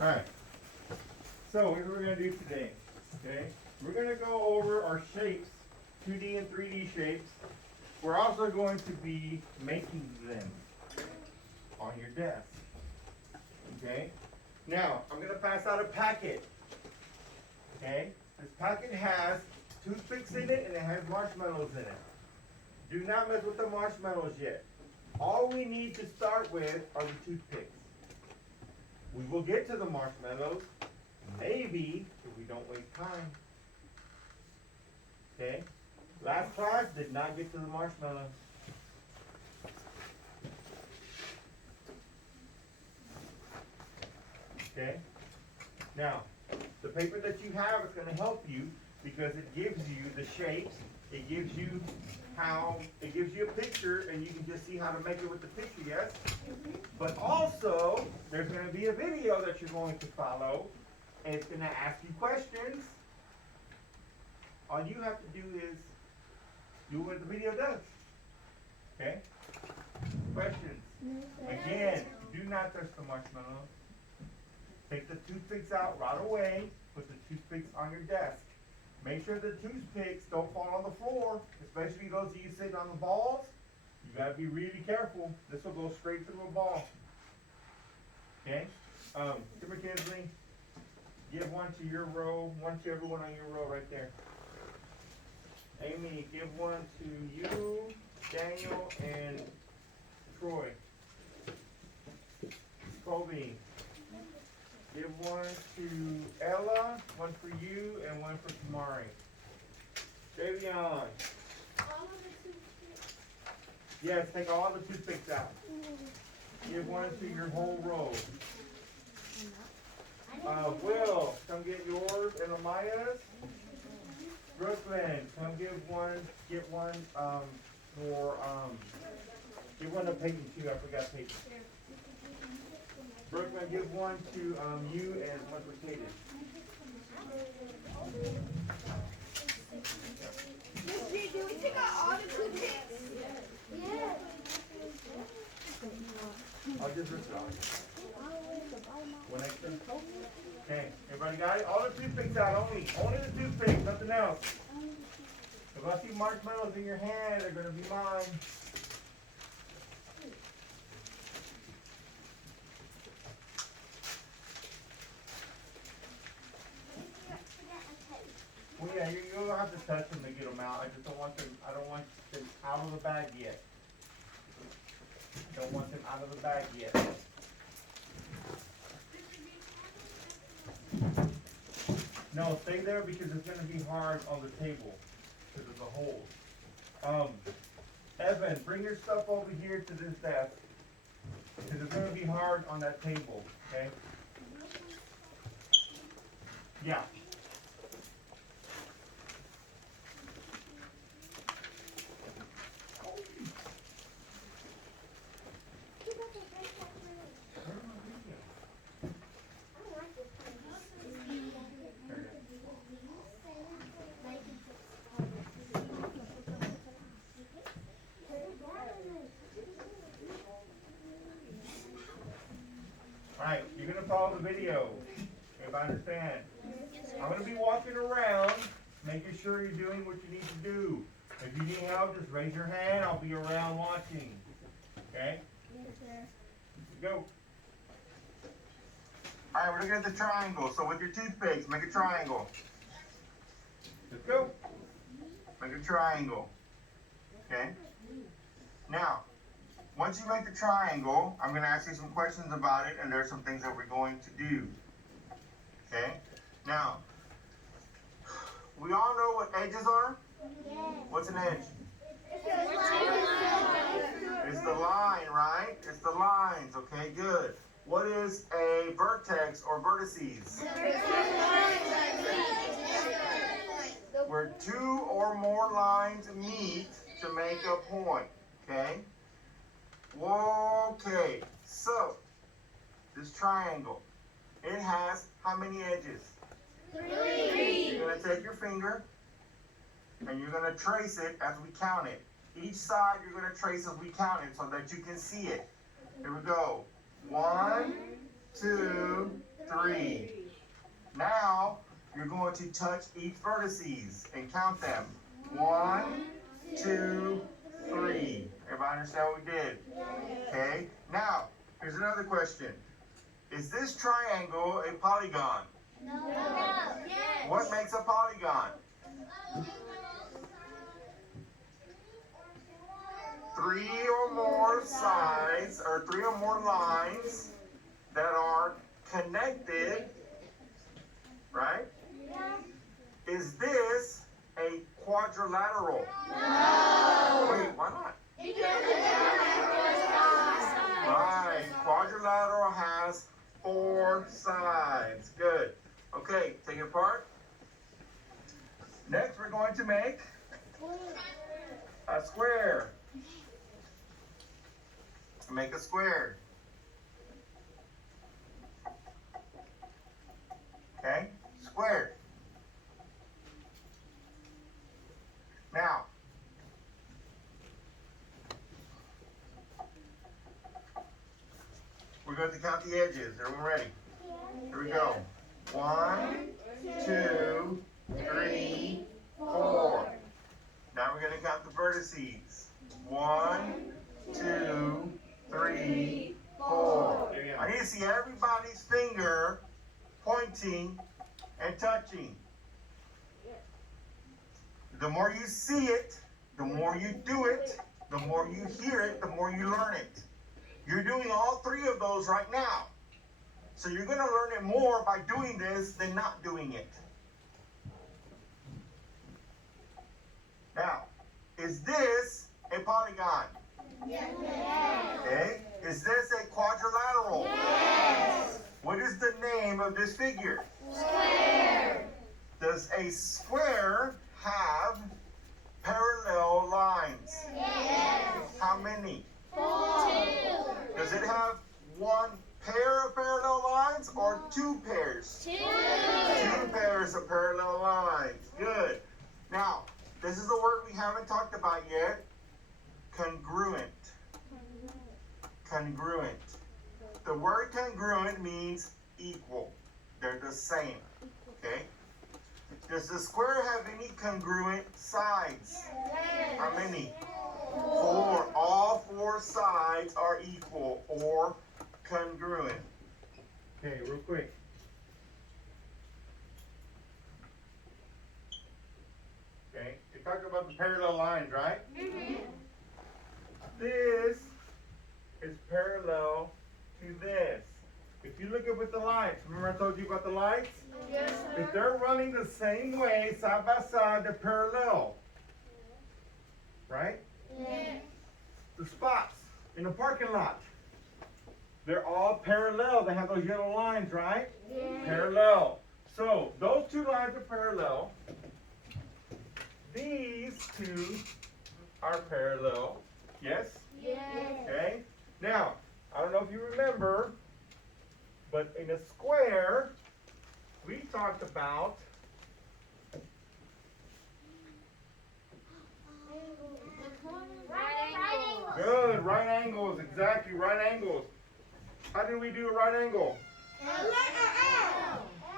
Alright, so here's what we're going to do today, okay? We're going to go over our shapes, 2D and 3D shapes. We're also going to be making them on your desk, okay? Now, I'm going to pass out a packet, okay? This packet has toothpicks in it and it has marshmallows in it. Do not mess with the marshmallows yet. All we need to start with are the toothpicks. We will get to the marshmallows, maybe, if we don't waste time. Okay? Last class did not get to the marshmallows. Okay? Now, the paper that you have is going to help you because it gives you the shapes. It gives you a picture, and you can just see how to make it with the picture, yes? But also, there's going to be a video that you're going to follow, and it's going to ask you questions. All you have to do is do what the video does. Okay? Questions. Again, do not touch the marshmallow. Take the toothpicks out right away. Put the toothpicks on your desk. Make sure the toothpicks don't fall on the floor, especially those of you sitting on the balls. You gotta be really careful. This will go straight through a ball. Okay? Here, Kinsley, give one to your row, one to everyone on your row right there. Amy, give one to you, Daniel, and Troy. Kobe, give one to Ella, one for you, and one for Tamari. Davion. All of the toothpicks. Yes, take all the toothpicks out. Give one to your whole row. Will, come get yours and Amaya's. Brooklyn, come get one give one to Peyton too, I forgot Peyton. Brooklyn, give one to you and one for Kaden. Miss G, can we take out all the toothpicks? Yes. I'll just rip it off. One extra? Okay, everybody got it? All the toothpicks out, only the toothpicks, nothing else. If I see marshmallows in your hand, they're gonna be mine. Well, yeah, you'll have to touch them to get them out. I just don't want them out of the bag yet. I don't want them out of the bag yet. No, stay there because it's going to be hard on the table because of the holes. Evan, bring your stuff over here to this desk because it's going to be hard on that table, okay? Yeah. Alright, you're going to follow the video, if I understand. I'm going to be walking around, making sure you're doing what you need to do. If you need help, just raise your hand. I'll be around watching. Okay? Yes, sir. Go. Alright, we're looking at the triangle. So with your toothpicks, make a triangle. Let's go. Make a triangle. Okay? Now, once you make the triangle, I'm going to ask you some questions about it, and there's some things that we're going to do. Okay? Now, we all know what edges are? Yes. What's an edge? It's the line. It's the line, right? It's the lines. Okay, good. What is a vertex or vertices? Where two or more lines meet to make a point. Okay? Okay, so this triangle, it has how many edges? 3. You're going to take your finger and you're going to trace it as we count it. Each side you're going to trace as we count it so that you can see it. Here we go. 1, 2, 3, 3. Now, you're going to touch each vertices and count them. 1, 2, 3. Everybody understand what we did? Okay. Now, here's another question. Is this triangle a polygon? No. Yes. What makes a polygon? 3 or more sides, or 3 or more lines that are connected, right? Is this a quadrilateral? No. Wait, why not? Because it doesn't have 4 sides. Right, quadrilateral has 4 sides. Good. Okay, take it apart. Next, we're going to make a square. Make a square. Okay, square. Now, we're going to count the edges. Everyone ready? Here we go. 1, 2, 3, 4. Now we're going to count the vertices. 1, 2, 3, 4. I need to see everybody's finger pointing and touching. The more you see it, the more you do it, the more you hear it, the more you learn it. You're doing all 3 of those right now. So you're going to learn it more by doing this than not doing it. Now, is this a polygon? Yes. Okay. Is this a quadrilateral? Yes. What is the name of this figure? Square. Does a square have parallel lines? Yes. How many? 4. Does it have 1 pair of parallel lines or 2 pairs? 2. 2 pairs of parallel lines. Good. Now, this is the word we haven't talked about yet. Congruent. Congruent. The word congruent means equal. They're the same. Okay? Does the square have any congruent sides? Yes. How many? 4. All 4 sides are equal or congruent. Okay, real quick. Okay, you talked about the parallel lines, right? Mm-hmm. This is parallel to this. If you look up at the lights, remember I told you about the lights? Yes, If they're running the same way, side by side, they're parallel. Right? Yes. The spots in the parking lot, they're all parallel. They have those yellow lines, right? Yes. Parallel. So, those 2 lines are parallel. These 2 are parallel. Yes? Yes. Okay? Now, I don't know if you remember, but in a square, we talked about good right angles, exactly right angles. How did we do a right angle?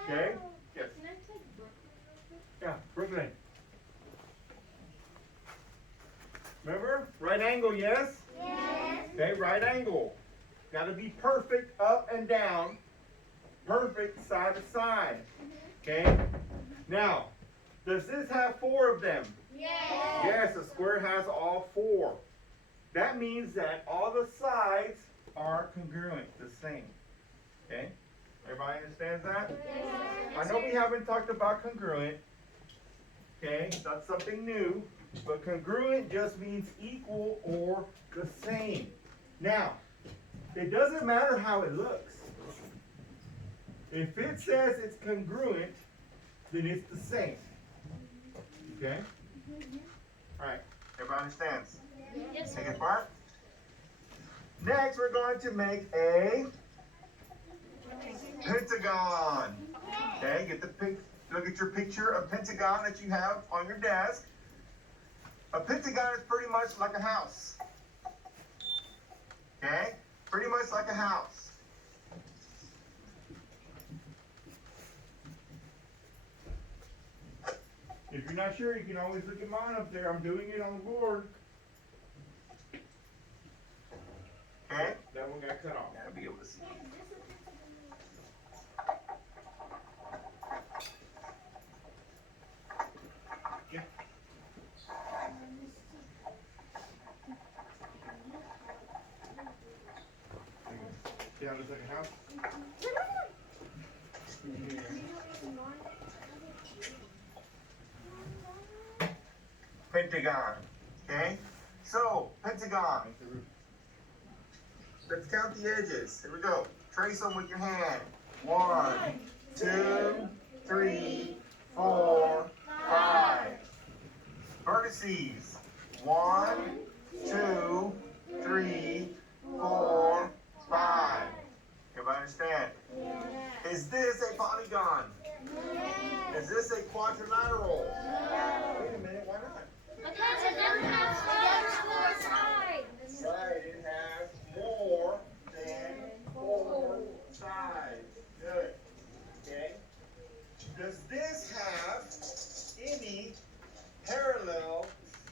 Okay? Yes. Yeah, Brooklyn. Remember? Right angle, yes? Yes. Okay, right angle. Got to be perfect up and down. Perfect side to side. Okay? Now, does this have 4 of them? Yes. Yes, a square has all 4. That means that all the sides are congruent, the same. Okay? Everybody understands that? I know we haven't talked about congruent. Okay? That's something new. But congruent just means equal or the same. Now, it doesn't matter how it looks. If it says it's congruent, then it's the same. Okay? Alright, everybody understands? Yes. Take it apart. Next, we're going to make a pentagon. Okay, get the look at your picture of pentagon that you have on your desk. A pentagon is pretty much like a house. Okay? Pretty much like a house. If you're not sure, you can always look at mine up there. I'm doing it on the board. Okay? That one got cut off. Gotta be able to see. Yeah. Down to the second house. Pentagon. Okay? So, pentagon. Let's count the edges. Here we go. Trace them with your hand. 1, 2, 3, 4, 5. Vertices. 1, 2, 3, 4, 5. Everybody understand? Yeah. Is this a polygon? Yeah. Is this a quadrilateral? Wait a minute, why not? Because it doesn't have four sides. Right, it has more than 4 sides. Good. Okay. Does this have any parallel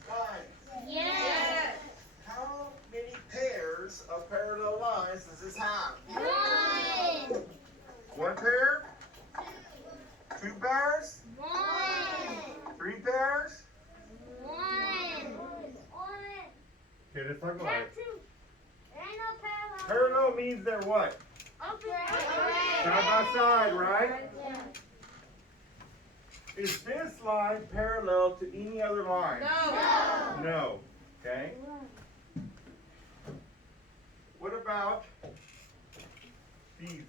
lines? Yes. How many pairs of parallel lines does this have? One. 1 pair? 2 pairs? One. 3 pairs? One. Okay, let's talk about it. Two. There ain't no parallel. Parallel means they're what? Side by side, right? Yeah. Is this line parallel to any other line? No. No. Okay. What about these?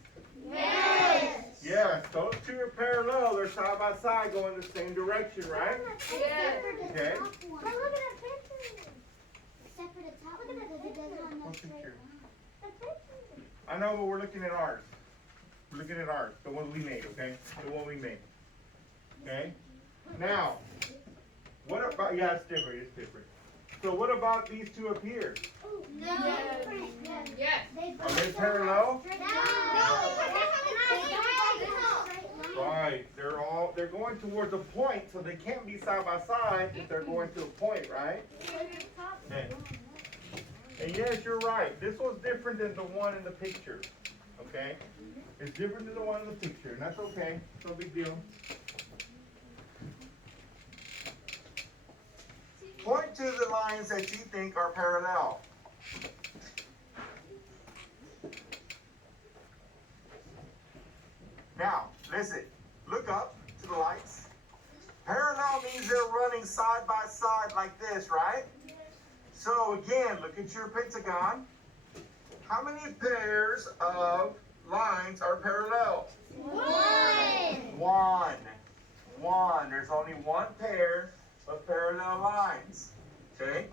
Yes. Yes, those two are parallel. They're side by side going the same direction, right? Yes. Okay. But look at that picture. Except for the top. Look at that. It doesn't have no What straight picture? line. The picture. I know, but we're looking at ours. We're looking at ours, the one we made, okay? The one we made. Okay? Now, what about, yeah, it's different, it's different. So what about these two up here? No. Yes. Are they parallel? No. Right, they're going towards a point, so they can't be side by side if they're going to a point, right? Okay. And yes, you're right. This one's different than the one in the picture. Okay? It's different than the one in the picture, and that's okay. No big deal. Point to the lines that you think are parallel. Now, listen. Look up to the lights. Parallel means they're running side by side like this, right? So again, look at your pentagon. How many pairs of lines are parallel? One. One. There's only one pair of parallel lines. Okay?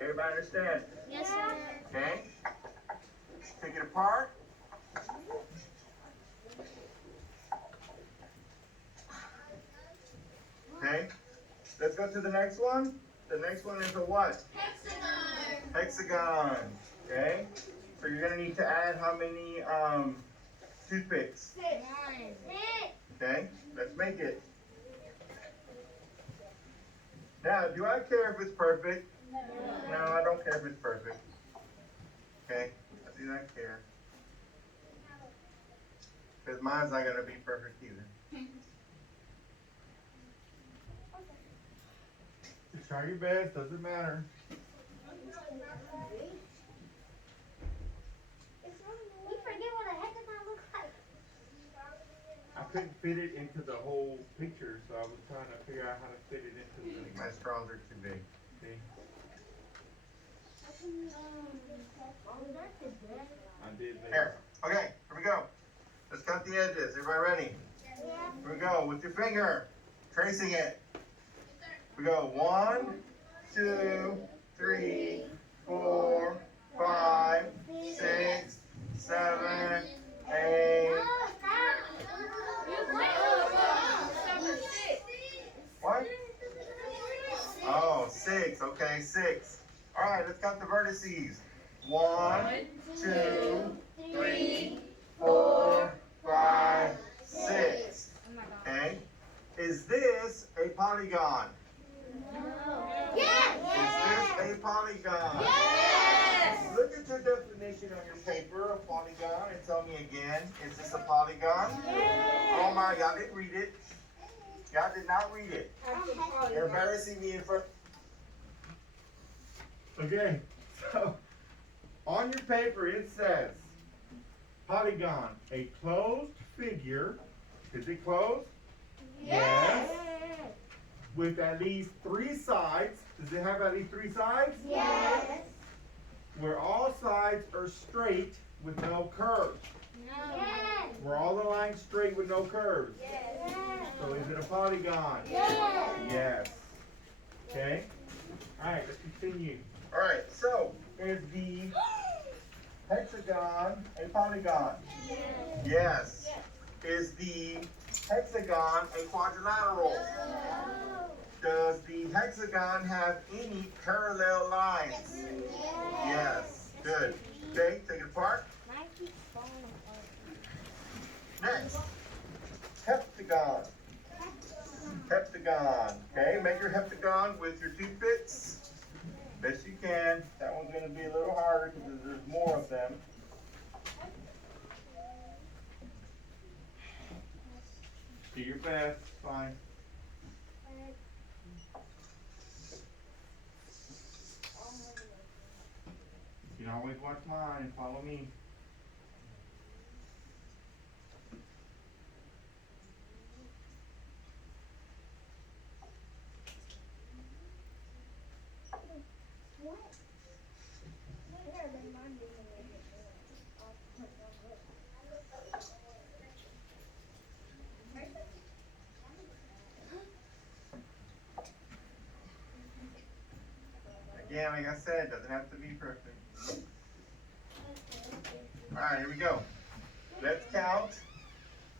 Everybody understand? Yes, sir. Okay? Take it apart. Okay? Let's go to the next one. The next one is a what? Hexagon. Hexagon. Okay? So you're gonna need to add how many toothpicks? Six. Okay? Let's make it. Now, do I care if it's perfect? No, I don't care if it's perfect. Okay? I do not care. Because mine's not gonna be perfect either. Just try your best, doesn't matter. We forget what a hexagon looks like. I couldn't fit it into the whole picture, so I was trying to figure out how to fit it into the. My straws are too big. See? I did make. Here. Okay, here we go. Let's cut the edges. Everybody ready? Yeah. Here we go. With your finger, tracing it. We go 1, 2, 3, 4, 5, 6, 7, 8. What? Oh, 6. Okay, 6. All right, let's count the vertices. 1, 2, 3, 4, 5, 6. Okay. Is this a polygon? Now, y'all didn't read it. Y'all did not read it. You're embarrassing me in front. Okay, so on your paper it says polygon, a closed figure. Is it closed? Yes. With at least 3 sides. Does it have at least 3 sides? Yes. Where all sides are straight with no curves. Yes. Where all the lines straight with no curves. Yes. So is it a polygon? Yes. Yes. Okay. All right, let's continue. All right, so is the hexagon a polygon? Yes. Is the hexagon a quadrilateral? Does the hexagon have any parallel lines? Yes. Good. Okay, take it apart. Mine keeps falling apart. Next, heptagon. Heptagon. Okay, make your heptagon with your toothpicks. Best you can. That one's going to be a little harder because there's more of them. Do your best. Fine. You can always watch mine. Follow me. Again, like I said, it doesn't have to be perfect. Alright, here we go. Let's count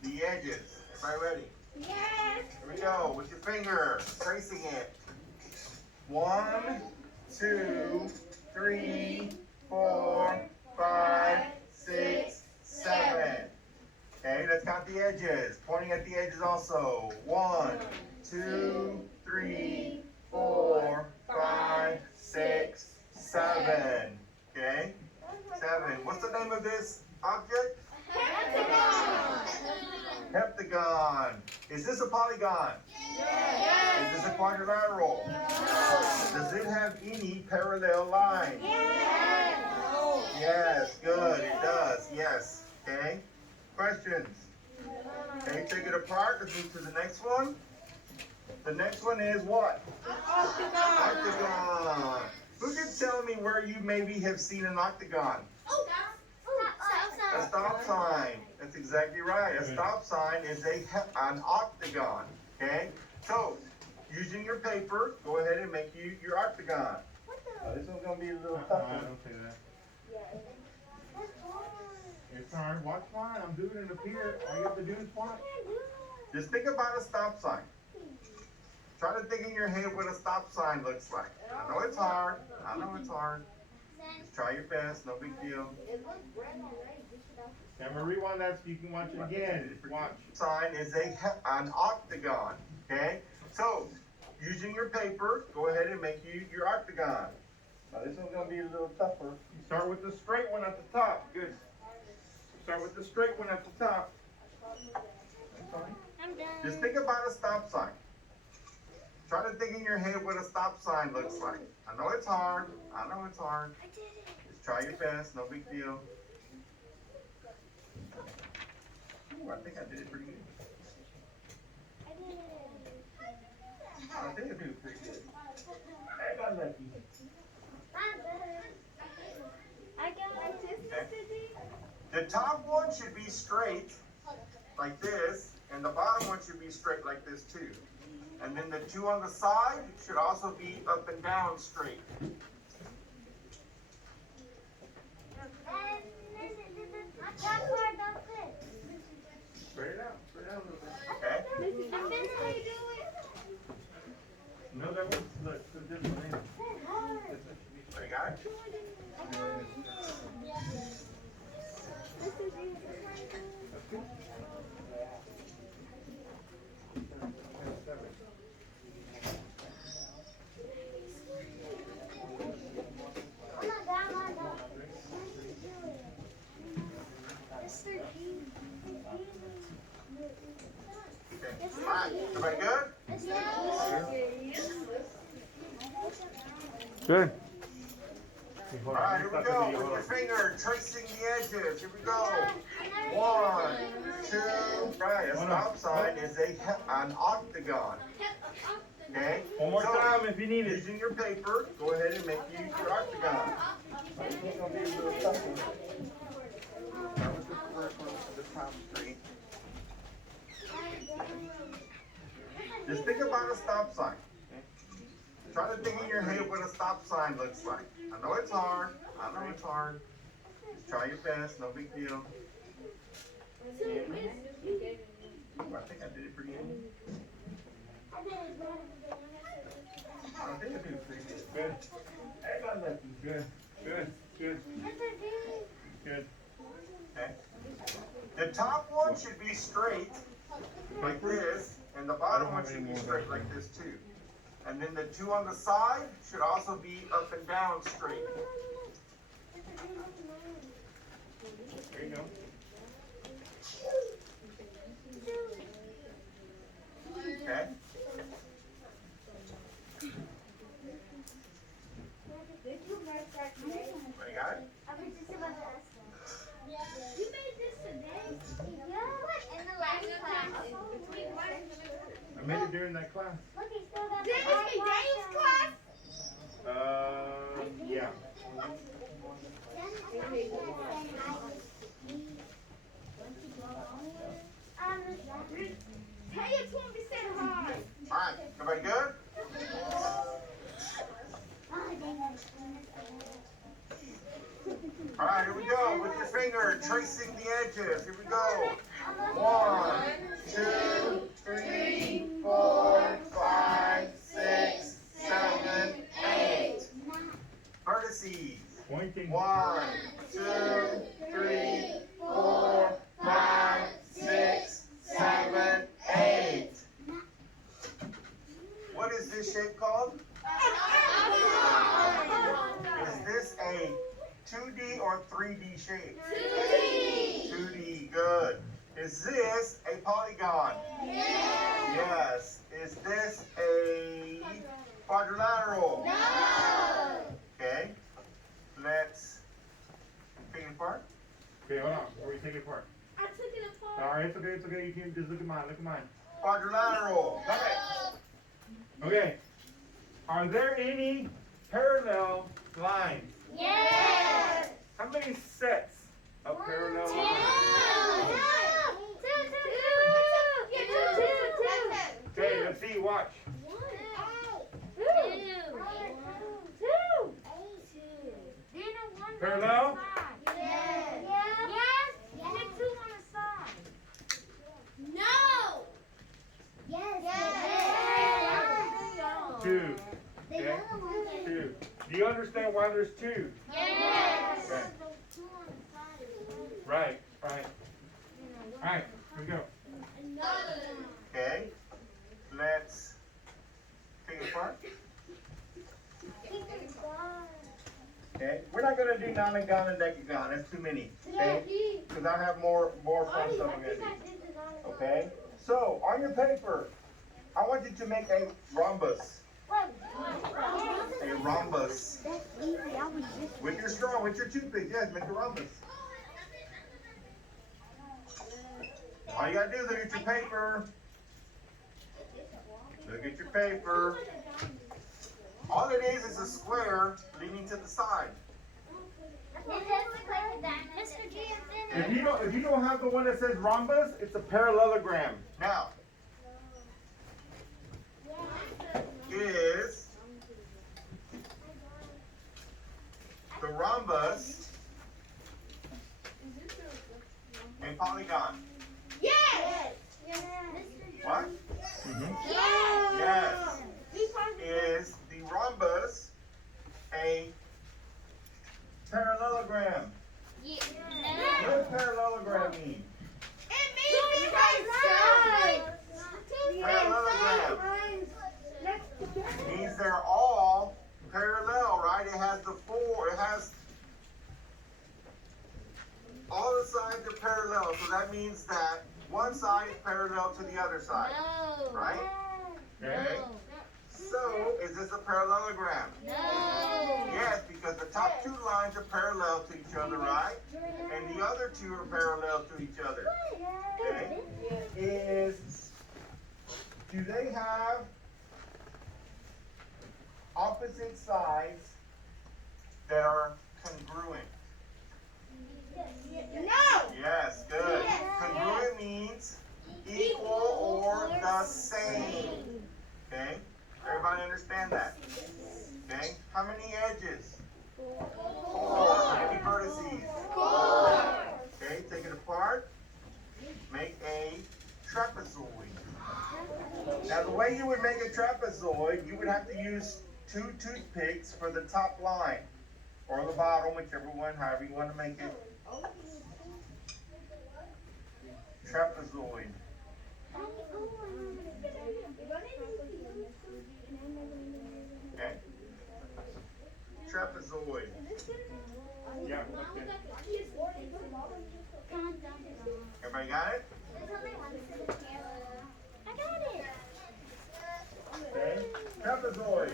the edges. Everybody ready? Yes. Here we go. With your finger, tracing it. 1, 2, 3, 4, 5, 6, 7. Okay, let's count the edges. Pointing at the edges also. 1, 2, 3, 4, 5, 6, 7. Okay? 7. What's the name of this object? Hexagon. Heptagon. Is this a polygon? Yes. Is this a quadrilateral? Does it have any parallel lines? Yes. Yes, good, it does, yes. Okay? Questions? Okay, take it apart. Let's move to the next one. The next one is what? Octagon. Who can tell me where you maybe have seen an octagon? A stop sign. That's exactly right. A stop sign is an octagon. Okay? So, using your paper, go ahead and make your octagon. This one's going to be a little tougher. Don't say that. It's hard. Watch mine. I'm doing it up here. All you have to do is watch. Just think about a stop sign. Try to think in your head what a stop sign looks like. I know it's hard. I know it's hard. Just try your best. No big deal. Now I'm going to rewind that so you can watch it again. Watch. Sign is an octagon. Okay? So, using your paper, go ahead and make your octagon. Now this one's going to be a little tougher. You start with the straight one at the top. Good. Start with the straight one at the top. That's fine. I'm done. Just think about a stop sign. Try to think in your head what a stop sign looks like. I know it's hard. I know it's hard. I did it. Just try your best. No big deal. Ooh, I think I did it pretty good. I did it. I think I did it pretty good. I got lucky. I got my sister. The top one should be straight, like this, and the bottom one should be straight like this too. And then the two on the side should also be up and down straight. Spread it out. Spread it out a little bit. Okay? I'm finished. How you do it? No, that one's the different name. This one should be straight. Got it? That's good. Mr. G. Okay. Alright, everybody good? Good. Alright, here we go. With your finger tracing the edges. Here we go. 1, 2, right. A stop sign is an octagon. Okay? One more So, time if you need it. using your paper, go ahead and make your octagon. That was the first one to the top straight. Just think about a stop sign. Okay? Try to think in your head what a stop sign looks like. I know it's hard. I know it's hard. Just try your best. No big deal. Yeah. I think I did it pretty good. I think I did it pretty good. Good. Everybody left you. Good. Good. Good. Good. Okay. The top one should be straight, like this, and the bottom one should be straight like this too. And then the two on the side should also be up and down straight. There you go. Okay? Everybody got it? You made this today? Yeah. In the last class. I made it during that class. Did this be Dave's class? Yeah. Tell your twin to say hi. Alright, everybody good? Alright, here we go. With your finger tracing the edges. Here we go. 1, 2, 3, 4, 5, 6, 7, 8. Vertices. Pointing. 1, 2, 3, 4, 5, 6, 7, 8. What is this shape called? Is this a 2D or 3D shape? 2D, good. Is this a polygon? Yes. Is this a quadrilateral? Okay. Let's take it apart. Okay, hold on. Before we take it apart. I took it apart. Alright, it's okay, it's okay. You can just look at mine. Look at mine. Quadrilateral. Okay. Are there any parallel lines? Yes. How many sets of parallel Two. lines? Okay, let's see. Watch. Parallel? Two. Okay. Two. Do you understand why there's two? Okay. Right. Right. Alright, here we go. Okay. Let's take it apart. Okay. We're not gonna do nonagon and decagon. That's too many. Okay. Because I have more fun stuff I'm gonna do. Okay. So on your paper, I want you to make a rhombus. A rhombus. With your straw, with your toothpick, yes, make a rhombus. All you gotta do is look at your paper. Look at your paper. All it is a square leaning to the side. If you don't have the one that says rhombus, it's a parallelogram. Now, is the rhombus a polygon? Yes. What? Mm-hmm. Yes. Is the rhombus a parallelogram? What does parallelogram mean? It means two sides. Parallelogram means they're all parallel, right? It has all the sides are parallel, so that means that one side is parallel to the other side, right? Okay. So, is this a parallelogram? Yes, because the top two lines are parallel to each other, right? And the other two are parallel to each other. Okay? Do they have opposite sides that are congruent? No. Yes, good. Congruent means equal or the same. Okay? Everybody understand that? Okay? How many edges? 4. How many vertices? 4. Okay, take it apart. Make a trapezoid. Now the way you would make a trapezoid, you would have to use 2 toothpicks for the top line. Or the bottom, whichever one, however you want to make it. Trapezoid. Okay. Trapezoid. Yeah, okay. Everybody got it? I got it. Okay. Trapezoid.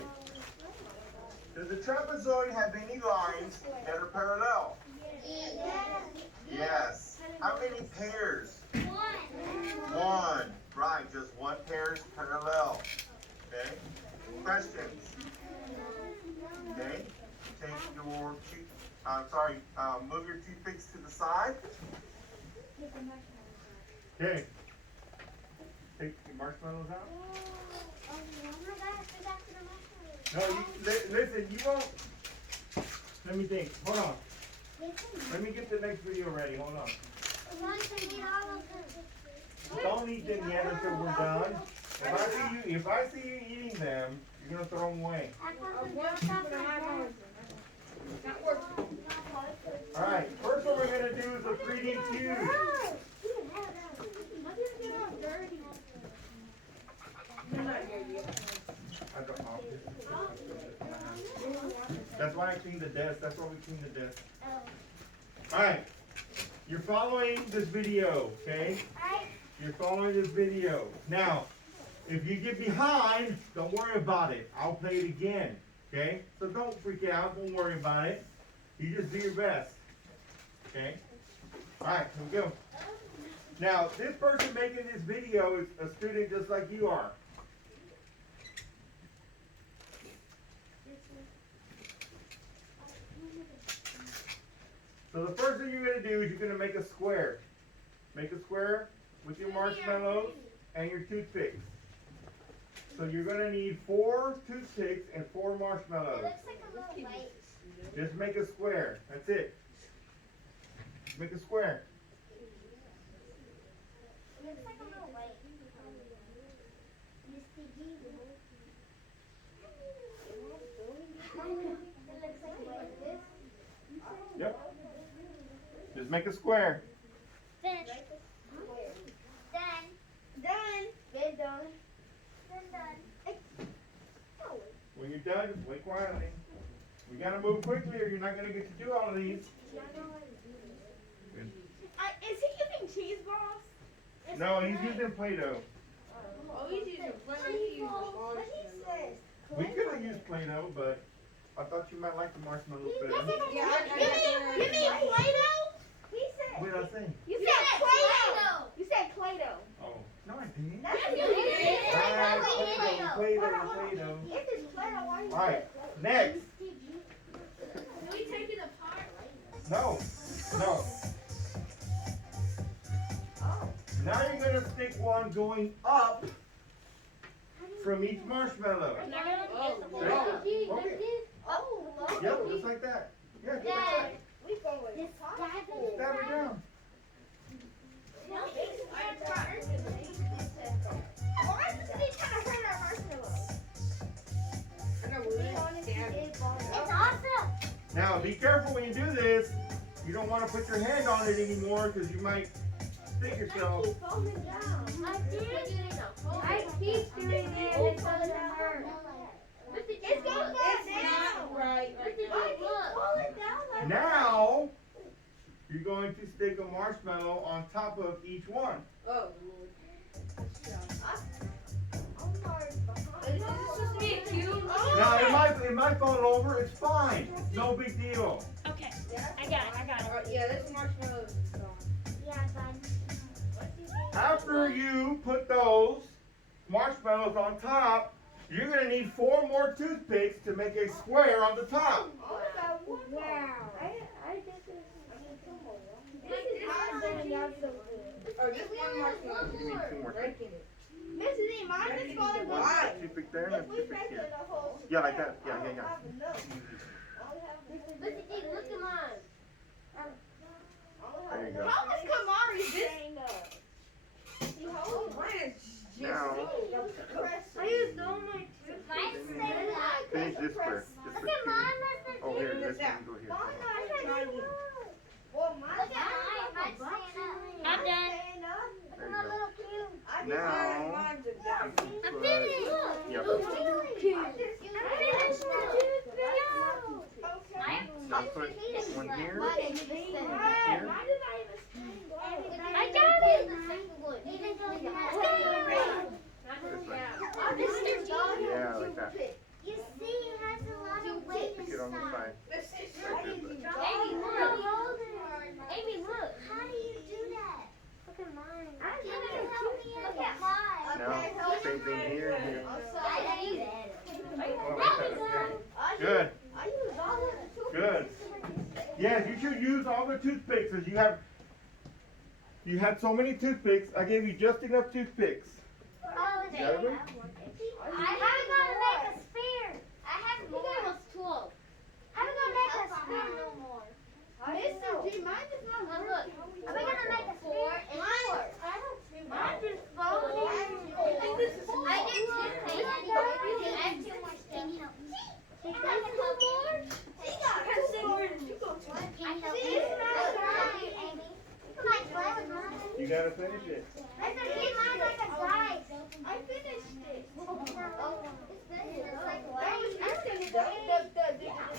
Does the trapezoid have any lines that are parallel? Yes. How many pairs? 1. Right, just one pair is parallel. Okay. Questions? Okay. Take your move your toothpicks to the side. Okay. Take the marshmallows out. No, listen, you won't. Let me think. Hold on. Let me get the next video ready. Hold on. Don't eat them yet until we're done. If I see you eating them, you're gonna throw them away. All right. First, what we're gonna do is a 3D cube. That's why I clean the desk. That's why we clean the desk. All right. You're following this video, okay? You're following this video. Now, if you get behind, don't worry about it. I'll play it again, okay? So don't freak out. Don't worry about it. You just do your best, okay? All right, here we go. Now, this person making this video is a student just like you are. So the first thing you're going to do is you're going to make a square. Make a square with your marshmallows and your toothpicks. So you're going to need 4 toothpicks and 4 marshmallows. It looks like a little white. Just make a square. That's it. Make a square. It looks like a little white. It looks like this. Yep. Just make a square. Finished. Done. Done. Then done. Then done. When you're done, just wait quietly. We gotta move quickly or you're not gonna get to do all of these. Is he using cheese balls? No, he's using Play-Doh. Oh, he's using What he says? We could have used Play-Doh, but I thought you might like the marshmallows better. You mean Play-Doh? He said. What did I say? You said Play-Doh. You said Play-Doh. Oh, no I didn't. That's what you did. Play-Doh, Play-Doh. If it's Play-Doh, why are you Alright, next. Can we take it apart? No, no. Now you're gonna stick one going up from each marshmallow. Okay. Oh, Yep, just like that. Yeah, just like that. we go with Stab it down. Why does he kind of hurt our marshmallows? It's awesome. Now, be careful when you do this. You don't want to put your hand on it anymore because you might stick yourself. I keep doing it. It doesn't hurt. It's going down. Right. Why do you pull it down like that? Now, you're going to stick a marshmallow on top of each one. Oh, Lord. Is this supposed to be a cube? Now it might fall over. It's fine. No big deal. Okay, I got it. Alright, yeah, this marshmallow is gone. After you put those marshmallows on top, you're gonna need 4 more toothpicks to make a square on the top. Or just one marshmallow. You need 2 more. Breaking it. Mrs. E, mine is falling Why? off. Toothpick there and a toothpick here. Yeah, like that. Yeah. Oh, There you go. How much Kamari is this? Mine is Now, I used all my toothpaste. finish this square. Just for 2. Oh, here, this one go here. I'm done. There you go. Now, Mine's a you dime. can put, yeah, now put one here, here. I got it. This way. Yeah, like that. You see, it has a lot of weight Stick it on the side. This is Right there, but- Amy, look. Amy, look. How do you do that? Look at mine. I Can did you it. help me look at mine? Now, same thing here and here. I do that. Oh, like that. Good. Good. Yes, you should use all the toothpicks as you had so many toothpicks. I gave you just enough toothpicks. Oh, You got it? I haven't gonna make a sphere. I haven't more. I'm gonna make a sphere no more. Mr. G, mine is not Now look, working. are we gonna make a sphere? It's short. Mine is falling. I did toothpaste. I have 2 more still. Can you help me? Can you help me? Can you help me? Amy? Come on, play with mine. You gotta finish it. Let's get mine like a dice. I finished it. It's like That what? was missing the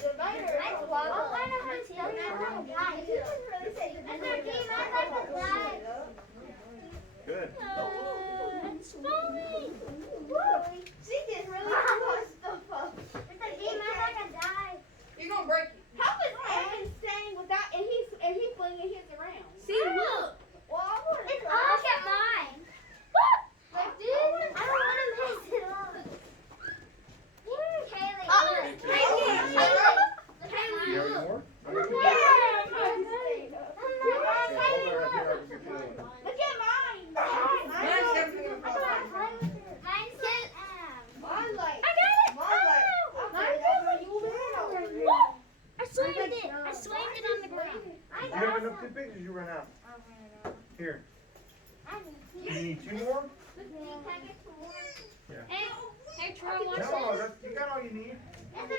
divider. I'll find out how to spell it like a dice. Let's get mine like a dice. Good. It's falling. She did really good stuff up. It's like get mine like a dice. You're gonna break it. How is Evan staying without and he's flinging his around? See, look. Well, I want It's look at mine. Like this? I don't want to mess it up. Kaylee, look. You have any more? Look at mine. Mine's definitely gonna fall. Mine like. I got it. Mine like. Okay, that's what you win over here. I slammed it. I slammed it on the ground. Do you have enough toothpicks or you run out? Here. You need 2 more? Hey, Troy, watch No, this. you got all you need. Mine's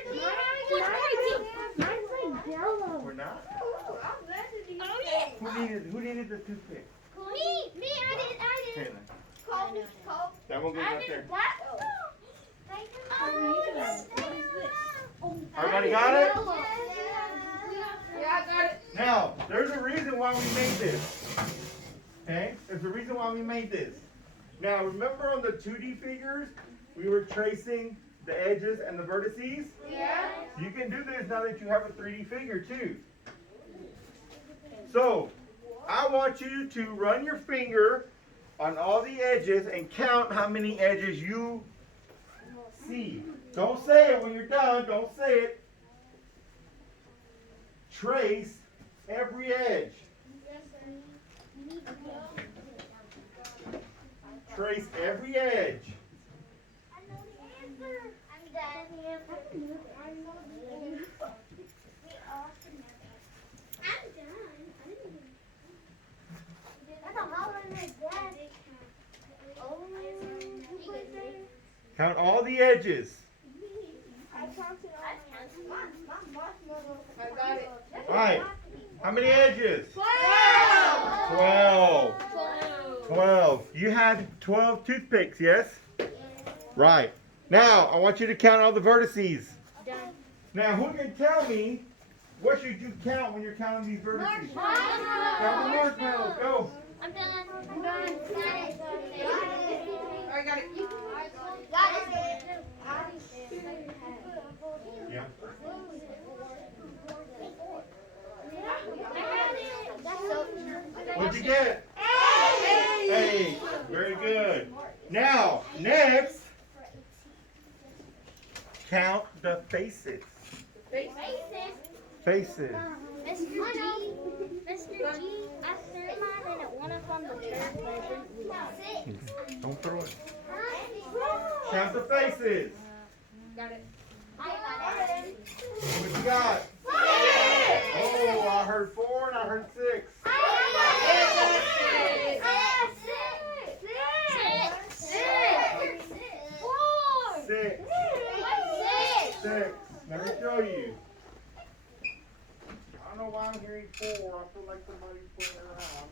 like yellow. We're not. Ooh, I'm glad to do Oh, yeah. Who needed the toothpick? Me, I did. Here then. Call. That one goes I right did there. that. Everybody got it? Yeah, I got it. Now, there's a reason why we made this. Okay? There's a reason why we made this. Now, remember on the 2D figures, we were tracing the edges and the vertices? Yeah. You can do this now that you have a 3D figure too. So, I want you to run your finger on all the edges and count how many edges you see. Don't say it when you're done. Don't say it. Trace every edge. Trace every edge. Count all the edges. I counted all my marshmallows. I got it. All right. How many edges? 12. 12. 12. You had 12 toothpicks, yes? Right. Now, I want you to count all the vertices. Now, who can tell me What should you count when you're counting these vertices? Count the marshmallows. Go. I'm done. All right, got it. Yeah. What'd you get? 8. Very good. Now, next, count the faces. Faces. Mr. G, I threw mine and it went up on the turf, but I didn't lose. Don't throw it. Count the faces. Got it. What you got? Oh, I heard 4 and I heard 6. Six. 6. Let me show you. I don't know why I'm hearing 4. I feel like somebody's putting it around.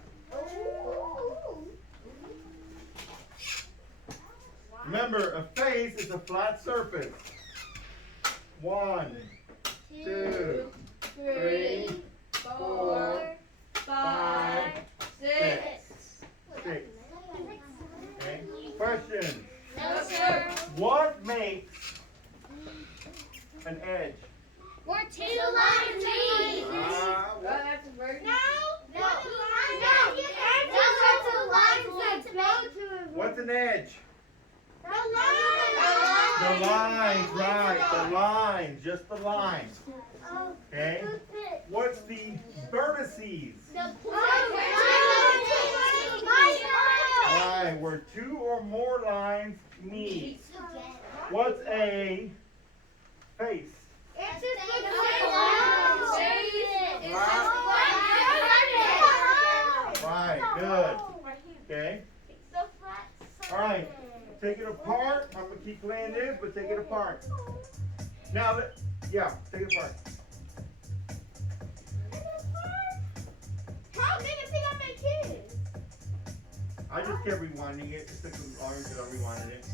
Remember, a face is a flat surface. 1, 2, 3, 4, 5, 6. 6. Okay. Question. No, sir. What makes an edge? We're 2 lines each. Oh, that's a virgin. What's an edge? The lines, right. The lines, just the lines. Okay. What's the vertices? Right, where 2 or more lines meet. What's a face? Right, good. Okay. All right. Take it apart. I'm gonna keep playing this, but take it apart. Now, yeah, take it apart. How big is he gonna make his? I just kept rewinding it. It took as long as I rewinded it.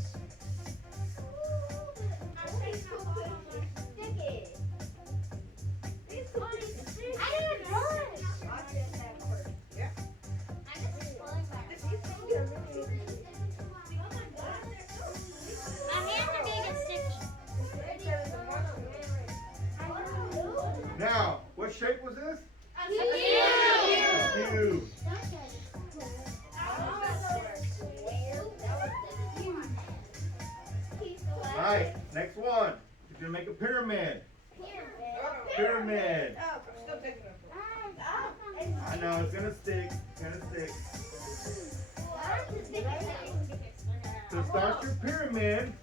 Now, what shape was this? A cube. All right, next one. You're gonna make a pyramid. Pyramid. Oh, I'm still taking it. I know it's gonna stick. It's gonna stick. To start your pyramid,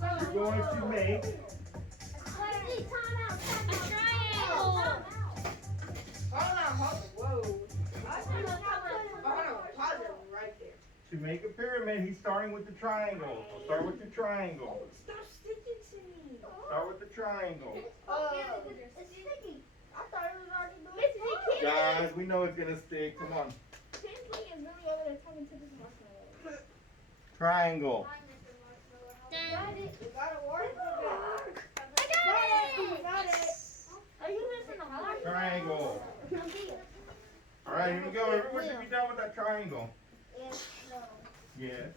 you're going to make Hold on. Pause it right there. to make a pyramid. He's starting with the triangle. So start with your triangle. Stop sticking to me. Start with the triangle. It's sticky. I thought it was already doing. Guys, we know it's gonna stick. Come on. Kinsley is really over there talking to this marshmallow. Triangle. Got it. You got it, Warren? I Got it. Are you missing the heart? Triangle. All right, here we go. Everyone should be done with that triangle. Yes. No. Yes.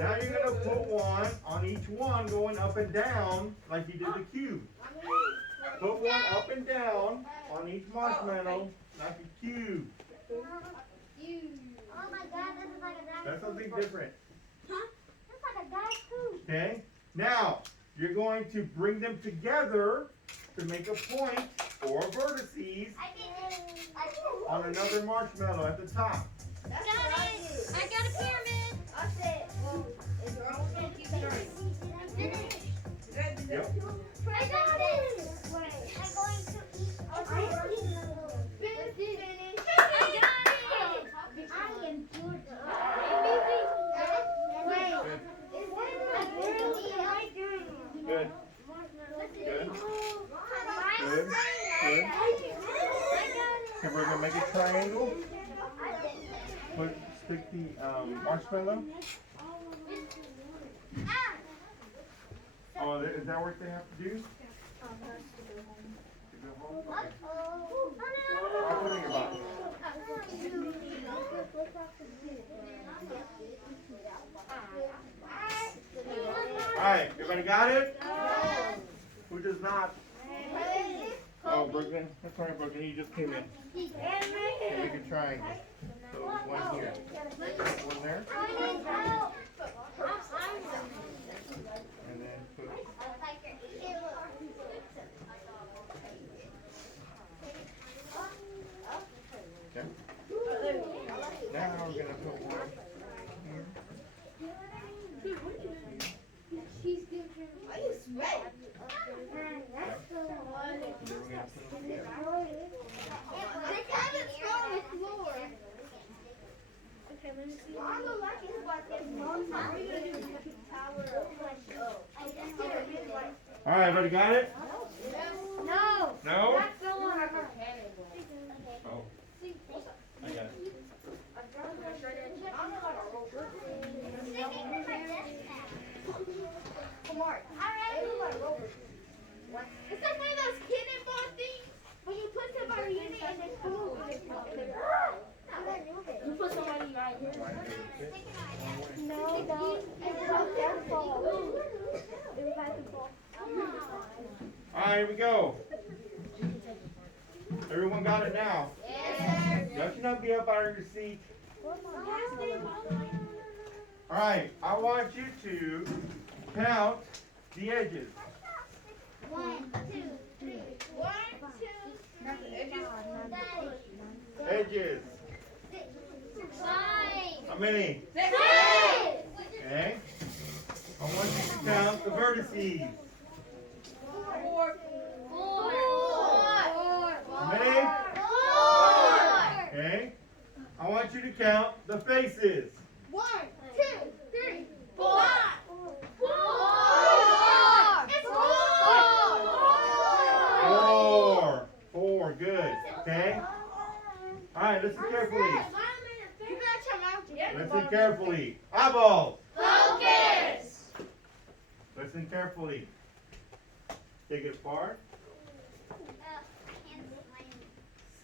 Now you're gonna put one on each one going up and down like you did the cube. Put one up and down on each marshmallow like a cube. Oh my god, this is like a dice. That's something different. That's like a dice too. Okay? Now, you're going to bring them together to make a point or vertices on another marshmallow at the top. That's what I did. I got a pyramid. I said, well, You're almost gonna keep it right. I'm finished. Yep. I got it. I'm going to eat. I got it. I am good. Good. Good. Good. triangle. Stick the marshmallow. Oh, is that what they have to do? To go home? Okay. I'll put it in your box. Alright, everybody got it? Who does not? Oh, Brooklyn. That's all right, Brooklyn. You just came in. Okay, make a triangle. So one here. One there. And then put. Okay. Now we're gonna put one here. Are you sweating? They kind of throw on the floor. Okay, let me see. I don't like it, but it's not. What are you gonna do? Tower All right, everybody got it? No. No? That's the one. Oh. I got it. It's like one of those cannonball things when you put somebody in it and then you put somebody right here. No, don't. It's so careful. It was like a ball. All right, here we go. Everyone got it now? Yes, sir. Y'all should not be up out of your seat. All right, I want you to count the edges. 1, 2, 3. 1, 2, 3. Edges. 5. How many? 6. Okay. I want you to count the vertices. 4. How many? 4. Okay. I want you to count the faces. 1, 2, 3, 4. 4. It's 4. 4. Good. Okay. All right. Listen carefully. Listen carefully. Eyeballs. Focus. Listen carefully. Take it far.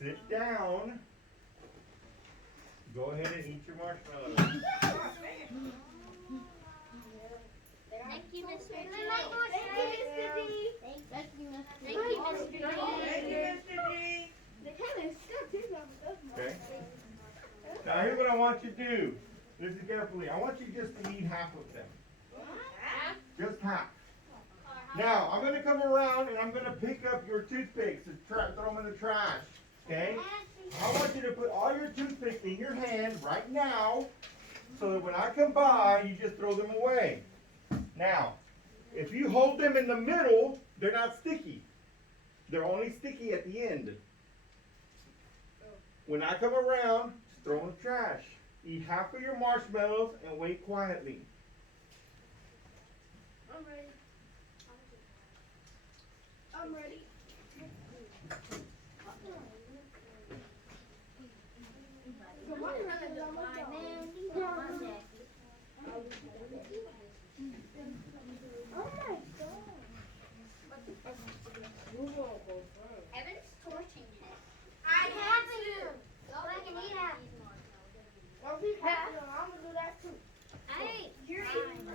Sit down. Go ahead and eat your marshmallows. Thank you, Mr. D. Thank you, Mr. D. Thank you, Mr. D. Okay. Now here's what I want you to do. Listen carefully. I want you just to eat half of them. Just half. Now I'm going to come around and I'm going to pick up your toothpicks and throw them in the trash. Okay? I want you to put all your toothpicks in your hand right now so that when I come by, you just throw them away. Now, if you hold them in the middle, they're not sticky. They're only sticky at the end. When I come around, just throw them in the trash. Eat half of your marshmallows and wait quietly. I'm ready. I'm ready. Evan's torching him. I have to. So I can eat half. I'm gonna do that too. Hey, you're eating.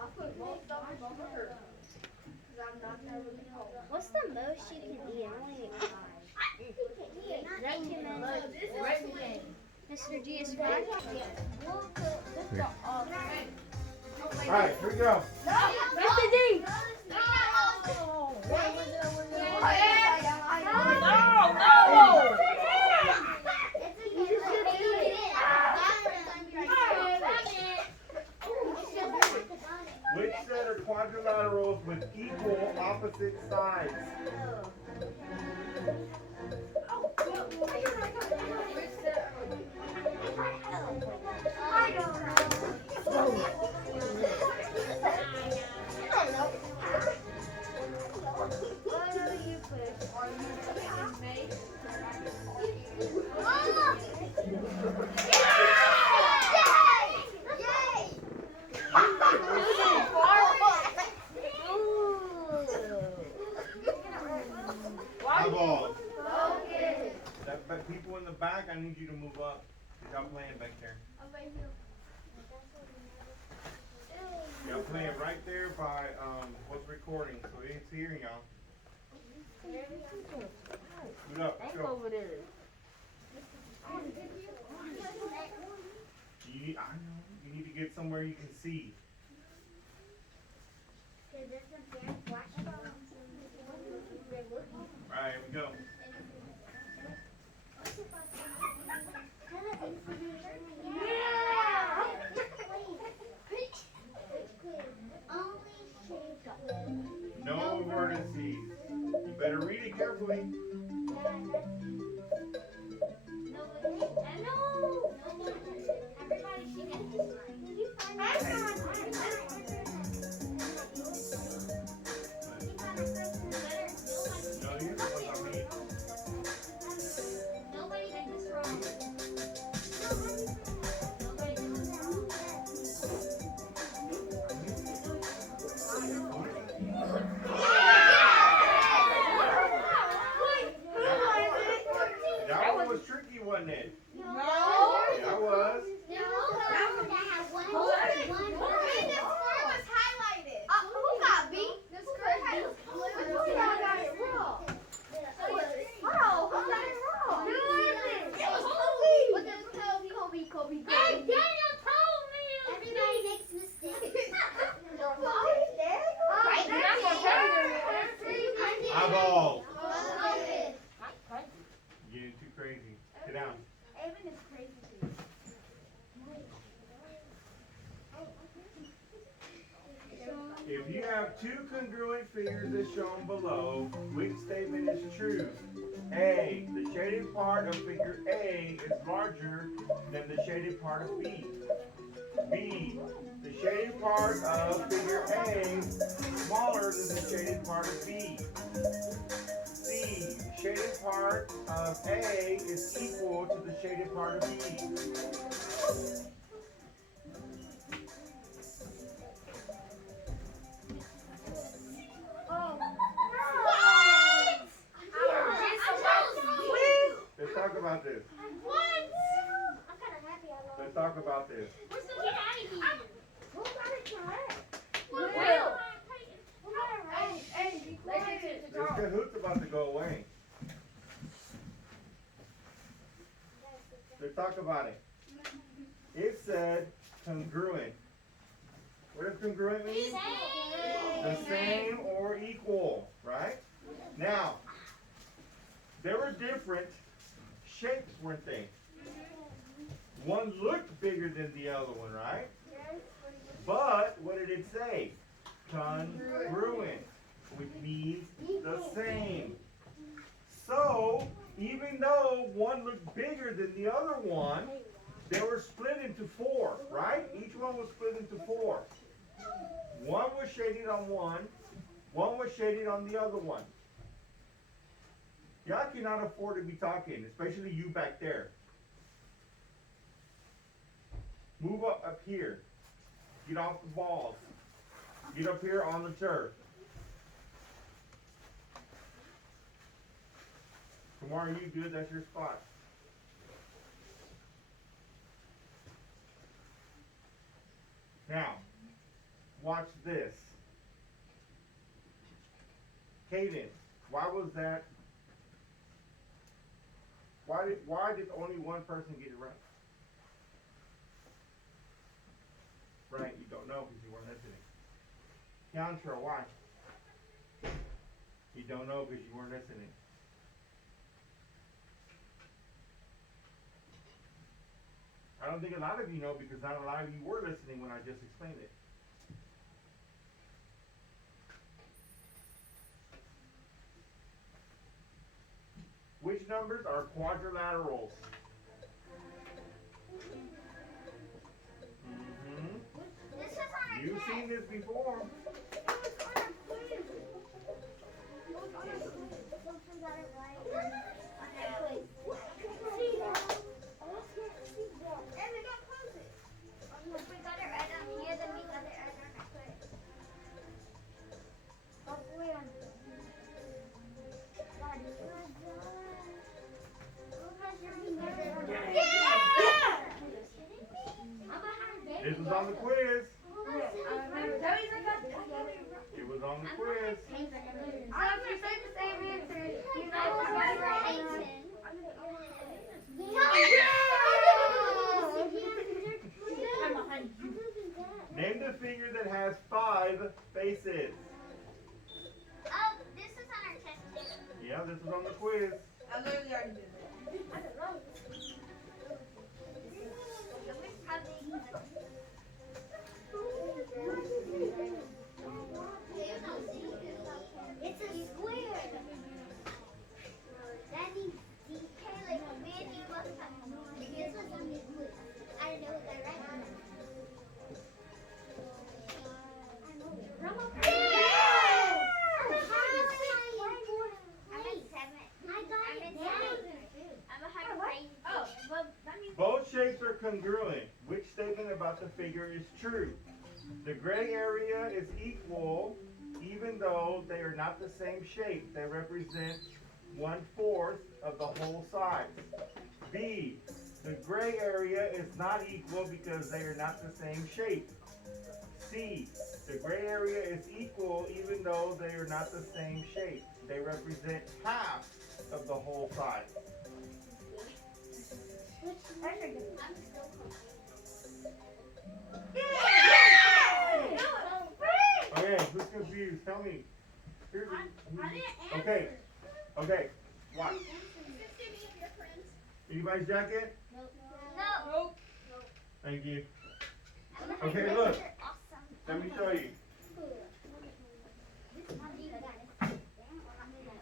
I'll put both thumbs on her. Cause I'm not that really cold. What's the most you can eat? I only eat 5. Is that too much? Mr. G is 5? Alright, here we go. Mr. D! Which set are quadrilaterals with equal opposite sides? I don't know. What do you put? but people in the back, I need you to move up. Cause y'all playing back there. Y'all playing right there by what's recording, so it's hearing y'all. Move up. Let's go. Over there. I know. You need to get somewhere you can see. Alright, here we go. No emergencies. You better read it carefully. No, you're the one on me. Nobody did this wrong. Nobody did this wrong. That one was tricky, wasn't it? No. Yeah, it was. Who got B? This girl has blue. Who got it wrong? Oh, who got it wrong? Who is it? It was Kobe. What does Kobe? Hey, Daniel told me. Everybody makes mistakes. Eyeball. You're getting too crazy. Sit down. Evan is crazy. If you have two congruent figures as shown below, which statement is true? A. The shaded part of figure A is larger than the shaded part of B. B. The shaded part of figure A is smaller than the shaded part of B. C. The shaded part of A is equal to the shaded part of B. Let's talk about this. Let's talk about this. This cahoot's about to go away. Let's talk about it. It said congruent. What does congruent mean? The same or equal, right? Now, there were different shapes, weren't they? One looked bigger than the other one, right? But what did it say? Congruent, which means the same. So, even though one looked bigger than the other one, they were split into four, right? Each one was split into four. One was shaded on one was shaded on the other one. Y'all cannot afford to be talking, especially you back there. Move up here. Get off the balls. Get up here on the turf. Kamar, you good? That's your spot. Now, watch this. Caden, why was that? Why did only one person get it right? Right, you don't know because you weren't listening. Keontra, why? You don't know because you weren't listening. I don't think a lot of you know because not a lot of you were listening when I just explained it. Which numbers are quadrilaterals? You've seen this before. was on the quiz. That means I got it. It was on the quiz. So if you say the same answer, you know what's right. Name the figure that has 5 faces. Oh, this is on our test too. Yeah, this was on the quiz. I literally already did that. It's a square. That means like me and you both have. This was on the quiz. I don't know what that right now. Both shapes are congruent. Which statement about the figure is true? The gray area is equal even though they are not the same shape. They represent 1/4 of the whole size. B. The gray area is not equal because they are not the same shape. C. The gray area is equal even though they are not the same shape. They represent 1/2 of the whole size. Okay, who's confused? Tell me. Okay. Okay. Watch. Anybody's jacket? No. Thank you. Okay, look. Let me show you.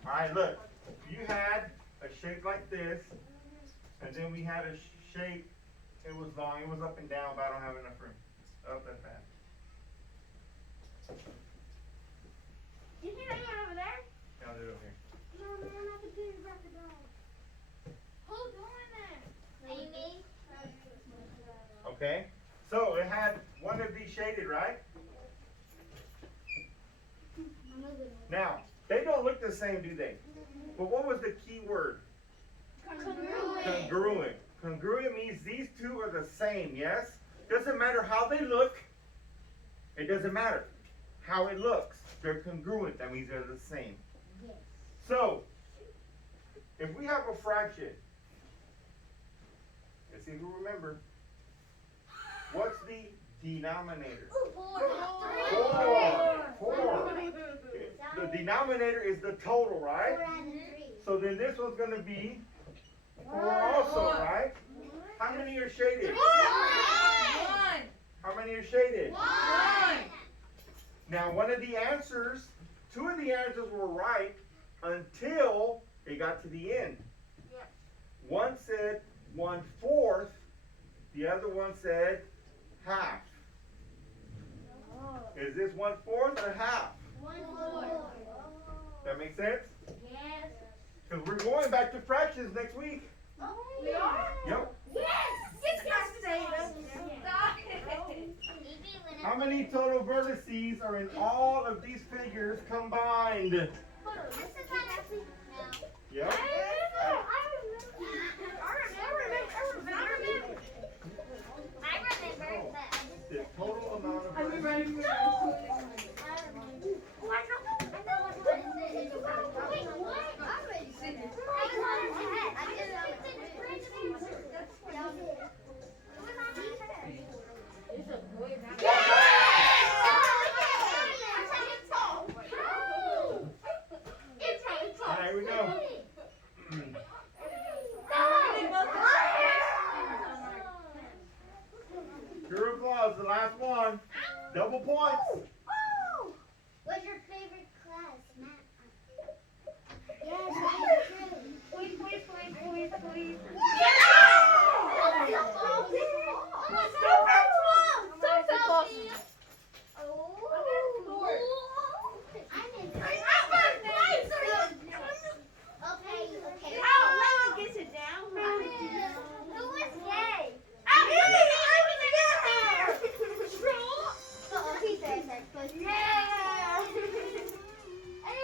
Alright, look. You had a shape like this, and then we had a shape, it was long, it was up and down, but I don't have enough room. Oh, that's bad. You see that one over there? Found it over here. Hold on there. Amy. Okay? So it had one of these shaded, right? Now, they don't look the same, do they? But what was the key word? Congruent. Congruent means these two are the same, yes? Doesn't matter how they look. It doesn't matter how it looks. They're congruent. That means they're the same. So, if we have a fraction, let's see who remember. What's the denominator? 4. The denominator is the total, right? So then this one's going to be 4 also, right? How many are shaded? 1. How many are shaded? 1. Now, one of the answers, 2 of the answers were right until it got to the end. One said 1/4, the other one said 1/2. Is this 1/4 or 1/2? 1/4. That makes sense? Yes. Because we're going back to fractions next week. We are? Yep. Yes. How many total vertices are in all of these figures combined? Yep. The total amount of vertices. All right, here we go. Pure applause, the last one. Double points. What's your favorite class, Matt? Yes, that's true. Please. Yeah!